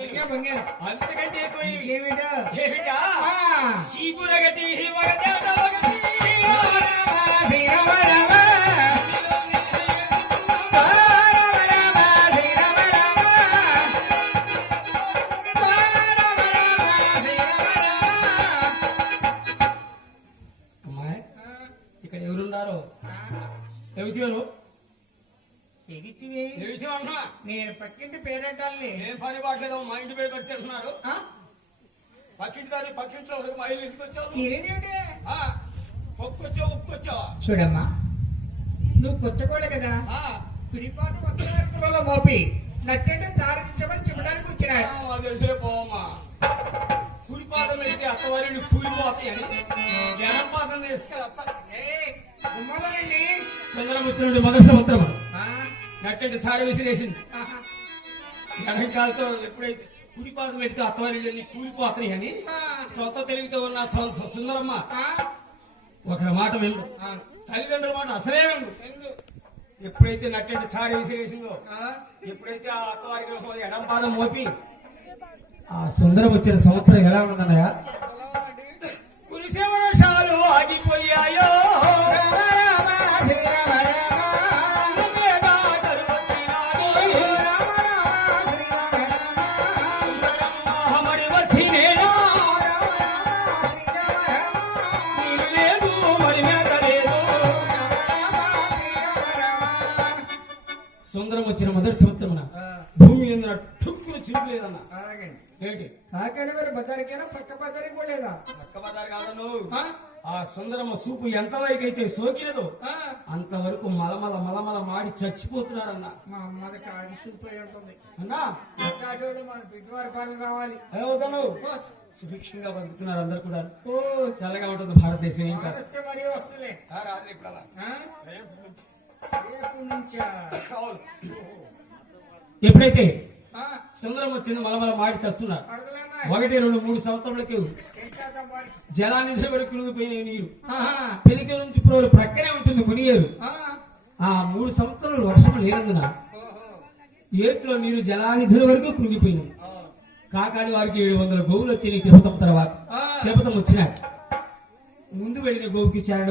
అంతకంటే ఎక్కువ ఏమిటా చీపురగటి ఇక్కడ ఎవరున్నారో ఎవరు నేను పక్కింటి పేరెట్టాలని ఏం పని బాట్లేదు మా ఇంటి పేరు పెట్టి అంటున్నారు పక్కింటి దాన్ని పక్కింట్లో మా ఇల్లు ఎందుకు వచ్చావు ఒప్పుకొచ్చావు ఉప్పుకొచ్చావా చూడమ్మా నువ్వు కొత్త కోళ్ళ కదా పిడిపాటు మొత్తం మోపి నట్టంటే చారించమని చెప్పడానికి వచ్చినాడు తెలిసే పోవమ్మా కూలిపాదం వెళ్తే అత్తవారిని కూలిపోతాయని జనపాదం ఉమ్మలండి సుందరం వచ్చినట్టు మొదటి సంవత్సరం నట్టంటే సారి విసిరేసింది ఎడంకాలతో ఎప్పుడైతే కుడిపాదం పెడితే అత్తవారి కూలిపోతాయి అని సొంత తెలివితో ఉన్న సుందరమ్మ ఒకరి మాట వెళ్ళు తల్లిదండ్రుల మాట అసలే వెళ్ళు ఎప్పుడైతే నట్టంటే చారి విసిరేసిందో ఎప్పుడైతే ఆ అత్తవారికి ఎడం పాదం మోపి ఆ సుందరం వచ్చిన సంవత్సరం ఎలా ఉన్నదన్నయ్య కురిసే వర్షాలు ఆగిపోయాయో సుందరం వచ్చిన మొదటి సంవత్సరం భూమి ఠుక్కులు చిరుకులేదన్న ఏంటి కాకండి మరి బజారికైనా పక్క బజారికి కూడా లేదా పక్క బజారు కాదను ఆ సుందరమ్మ సూపు ఎంతవరకు అయితే సోకినదో అంతవరకు మలమల మలమల మాడి చచ్చిపోతున్నారన్న మా అమ్మది కాగి సూపు అయి ఉంటుంది అన్నా మన పిట్టువారి పాలన రావాలి అవుతాను సుభిక్షంగా బతుకుతున్నారు అందరు కూడా చల్లగా ఉంటుంది భారతదేశం ఏం కాదు మరి వస్తులే రాత్రి ఇప్పుడు ఎప్పుడైతే సుందరం వచ్చింది మలమల మాడి చేస్తున్నారు 1, 2, 3 సంవత్సరాలకి జలానిధి వరకు కురిగిపోయిన నీరు పెరిగి నుంచి ప్రక్కనే ఉంటుంది మునిగేరు ఆ 3 సంవత్సరాలు వర్షం లేనందున ఏట్లో నీరు జలానిధుల వరకు కృంగిపోయినది కాకాడి వారికి 700 గోవులు వచ్చి తిరుపతం తర్వాత తిరుపతం వచ్చినాయి ముందు వెళ్ళిన గోవుకి చేరడం